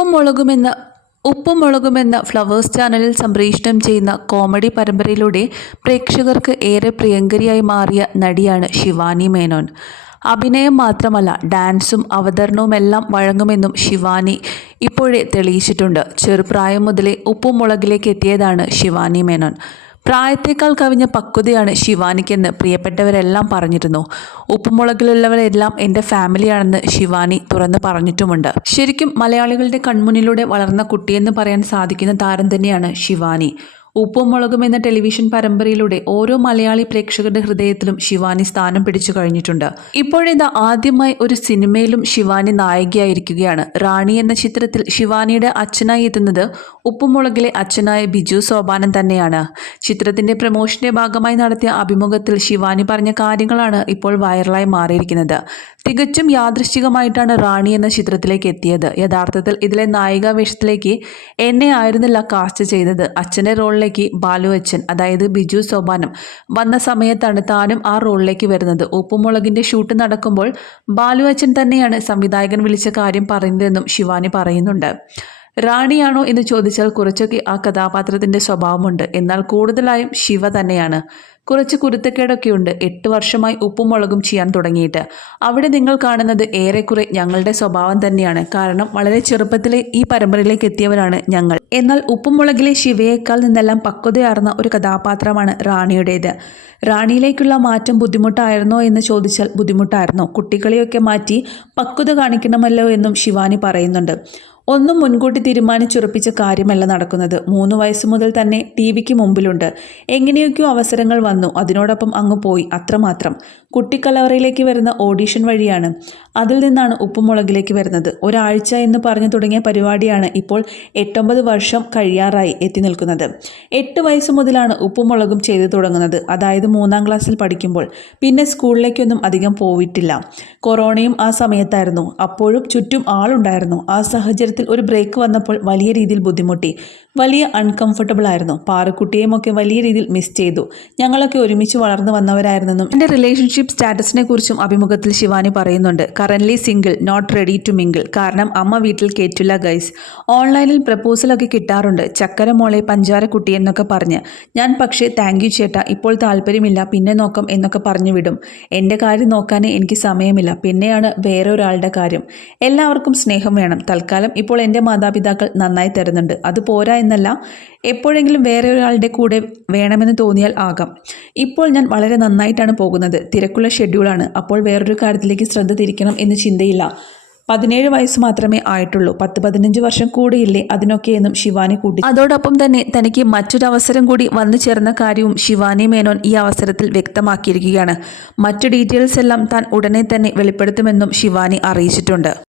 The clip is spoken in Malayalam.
ഉപ്പും മുളകുമെന്ന ഉപ്പും മുളകുമെന്ന ഫ്ലവേഴ്സ് ചാനലിൽ സംപ്രേഷണം ചെയ്യുന്ന കോമഡി പരമ്പരയിലൂടെ പ്രേക്ഷകർക്ക് ഏറെ പ്രിയങ്കരിയായി മാറിയ നടിയാണ് ശിവാനി മേനോൻ. അഭിനയം മാത്രമല്ല ഡാൻസും അവതരണവും എല്ലാം വഴങ്ങുമെന്നും ശിവാനി ഇപ്പോഴേ തെളിയിച്ചിട്ടുണ്ട്. ചെറുപ്രായം മുതലേ ഉപ്പും മുളകിലേക്ക് എത്തിയതാണ് ശിവാനി മേനോൻ. പ്രായത്തേക്കാൾ കവിഞ്ഞ പക്വതയാണ് ശിവാനിക്കെന്ന് പ്രിയപ്പെട്ടവരെല്ലാം പറഞ്ഞിരുന്നു. ഉപ്പുമുളകിലുള്ളവരെല്ലാം എന്റെ ഫാമിലിയാണെന്ന് ശിവാനി തുറന്ന് പറഞ്ഞിട്ടുമുണ്ട്. ശരിക്കും മലയാളികളുടെ കൺമുന്നിലൂടെ വളർന്ന കുട്ടിയെന്ന് പറയാൻ സാധിക്കുന്ന താരം തന്നെയാണ് ശിവാനി. ഉപ്പും മുളകും എന്ന ടെലിവിഷൻ പരമ്പരയിലൂടെ ഓരോ മലയാളി പ്രേക്ഷകരുടെ ഹൃദയത്തിലും ശിവാനി സ്ഥാനം പിടിച്ചു കഴിഞ്ഞിട്ടുണ്ട്. ഇപ്പോഴിതാ ആദ്യമായി ഒരു സിനിമയിലും ശിവാനി നായികയായിരിക്കുകയാണ്. റാണി എന്ന ചിത്രത്തിൽ ശിവാനിയുടെ അച്ഛനായി എത്തുന്നത് ഉപ്പുമുളകിലെ അച്ഛനായ ബിജു സോപാനൻ തന്നെയാണ്. ചിത്രത്തിന്റെ പ്രമോഷന്റെ ഭാഗമായി നടത്തിയ അഭിമുഖത്തിൽ ശിവാനി പറഞ്ഞ കാര്യങ്ങളാണ് ഇപ്പോൾ വൈറലായി മാറിയിരിക്കുന്നത്. തികച്ചും യാദൃശ്ചികമായിട്ടാണ് റാണി എന്ന ചിത്രത്തിലേക്ക് എത്തിയത്. യഥാർത്ഥത്തിൽ ഇതിലെ നായികാവേഷത്തിലേക്ക് എന്നെ ആയിരുന്നില്ല കാസ്റ്റ് ചെയ്തത്. അച്ഛന്റെ റോളിലേക്ക് ബാലു അച്ഛൻ അതായത് ബിജു സോപാനം വന്ന സമയത്താണ് താനും ആ റോളിലേക്ക് വരുന്നത്. ഉപ്പുമുളകിന്റെ ഷൂട്ട് നടക്കുമ്പോൾ ബാലു അച്ഛൻ തന്നെയാണ് സംവിധായകൻ വിളിച്ച കാര്യം പറയുന്നതെന്നും ശിവാനി പറയുന്നുണ്ട്. റാണിയാണോ എന്ന് ചോദിച്ചാൽ കുറച്ചൊക്കെ ആ കഥാപാത്രത്തിന്റെ സ്വഭാവമുണ്ട്. എന്നാൽ കൂടുതലായും ശിവ തന്നെയാണ്. കുറച്ച് കുരുത്തക്കേടൊക്കെയുണ്ട്. എട്ട് വർഷമായി ഉപ്പും മുളകും ചെയ്യാൻ തുടങ്ങിയിട്ട്. അവിടെ നിങ്ങൾ കാണുന്നത് ഏറെക്കുറെ ഞങ്ങളുടെ സ്വഭാവം തന്നെയാണ്. കാരണം വളരെ ചെറുപ്പത്തിലെ ഈ പരമ്പരയിലേക്ക് എത്തിയവരാണ് ഞങ്ങൾ. എന്നാൽ ഉപ്പും മുളകിലെ ശിവയേക്കാൾ നിന്നെല്ലാം പക്വതയാർന്ന ഒരു കഥാപാത്രമാണ് റാണിയുടേത്. റാണിയിലേക്കുള്ള മാറ്റം ബുദ്ധിമുട്ടായിരുന്നോ എന്ന് ചോദിച്ചാൽ ബുദ്ധിമുട്ടായിരുന്നോ. കുട്ടികളെയൊക്കെ മാറ്റി പക്വത കാണിക്കണമല്ലോ എന്നും ശിവാനി പറയുന്നുണ്ട്. ഒന്നും മുൻകൂട്ടി തീരുമാനിച്ചുറപ്പിച്ച കാര്യമല്ല നടക്കുന്നത്. മൂന്ന് വയസ്സ് മുതൽ തന്നെ ടി വിക്ക് മുമ്പിലുണ്ട്. എങ്ങനെയൊക്കെയോ അവസരങ്ങൾ വന്നു. അതിനോടൊപ്പം അങ്ങ് പോയി. അത്രമാത്രം. കുട്ടിക്കലവറയിലേക്ക് വരുന്ന ഓഡീഷൻ വഴിയാണ്. അതിൽ നിന്നാണ് ഉപ്പുമുളകിലേക്ക് വരുന്നത്. ഒരാഴ്ച എന്ന് പറഞ്ഞു തുടങ്ങിയ പരിപാടിയാണ് ഇപ്പോൾ എട്ടൊമ്പത് വർഷം കഴിയാറായി എത്തി നിൽക്കുന്നത്. എട്ട് വയസ്സ് മുതലാണ് ഉപ്പുമുളകും ചെയ്തു തുടങ്ങുന്നത്. അതായത് മൂന്നാം ക്ലാസ്സിൽ പഠിക്കുമ്പോൾ. പിന്നെ സ്കൂളിലേക്കൊന്നും അധികം പോയിട്ടില്ല. കൊറോണയും ആ സമയത്തായിരുന്നു. അപ്പോഴും ചുറ്റും ആളുണ്ടായിരുന്നു. ആ സാഹചര്യത്തിൽ ഒരു ബ്രേക്ക് വന്നപ്പോൾ വലിയ രീതിയിൽ ബുദ്ധിമുട്ടി. വലിയ അൺകംഫർട്ടബിൾ ആയിരുന്നു. പാറക്കുട്ടിയെയും ഒക്കെ വലിയ രീതിയിൽ മിസ് ചെയ്തു. ഞങ്ങളൊക്കെ ഒരുമിച്ച് വളർന്നു വന്നവരായിരുന്നെന്നും. എന്റെ റിലേഷൻഷിപ്പ് സ്റ്റാറ്റസിനെ കുറിച്ചും അഭിമുഖത്തിൽ ശിവാനി പറയുന്നുണ്ട്. Currently single not ready to mingle കാരണം അമ്മ വീട്ടിൽ കയറ്റില്ല ഗൈസ് ഓൺലൈനിൽ പ്രപ്പോസലൊക്കെ കിട്ടാറുണ്ട്. ചക്കര മോളെ പഞ്ചാരക്കുട്ടി എന്നൊക്കെ പറഞ്ഞ്. ഞാൻ പക്ഷേ താങ്ക് യു ചേട്ടാ. ഇപ്പോൾ താല്പര്യമില്ല. പിന്നെ നോക്കാം എന്നൊക്കെ പറഞ്ഞു വിടും. എന്റെ കാര്യം നോക്കാനേ എനിക്ക് സമയമില്ല. പിന്നെയാണ് വേറെ ഒരാളുടെ കാര്യം. എല്ലാവർക്കും സ്നേഹം വേണം. തൽക്കാലം ഇപ്പോൾ എന്റെ മാതാപിതാക്കൾ നന്നായി തരുന്നുണ്ട്. അത് പോരാ എന്നല്ല. എപ്പോഴെങ്കിലും വേറെ ഒരാളുടെ കൂടെ വേണമെന്ന് തോന്നിയാൽ ആകാം. ഇപ്പോൾ ഞാൻ വളരെ നന്നായിട്ടാണ് പോകുന്നത്. തിരക്കുള്ള ഷെഡ്യൂളാണ് അപ്പോൾ വേറൊരു കാര്യത്തിലേക്ക് ശ്രദ്ധ തിരിക്കണം എന്ന് ചിന്തയില്ല. പതിനേഴ് വയസ്സ് മാത്രമേ ആയിട്ടുള്ളൂ. പത്ത് പതിനഞ്ച് വർഷം കൂടിയില്ലേ അതിനൊക്കെയെന്നും ശിവാനി കൂട്ടി. അതോടൊപ്പം തന്നെ തനിക്ക് മറ്റൊരു അവസരം കൂടി വന്നു ചേർന്ന കാര്യവും ശിവാനി മേനോൻ ഈ അവസരത്തിൽ വ്യക്തമാക്കിയിരിക്കുകയാണ്. മറ്റു ഡീറ്റെയിൽസ് എല്ലാം താൻ ഉടനെ തന്നെ വെളിപ്പെടുത്തുമെന്നും ശിവാനി അറിയിച്ചിട്ടുണ്ട്.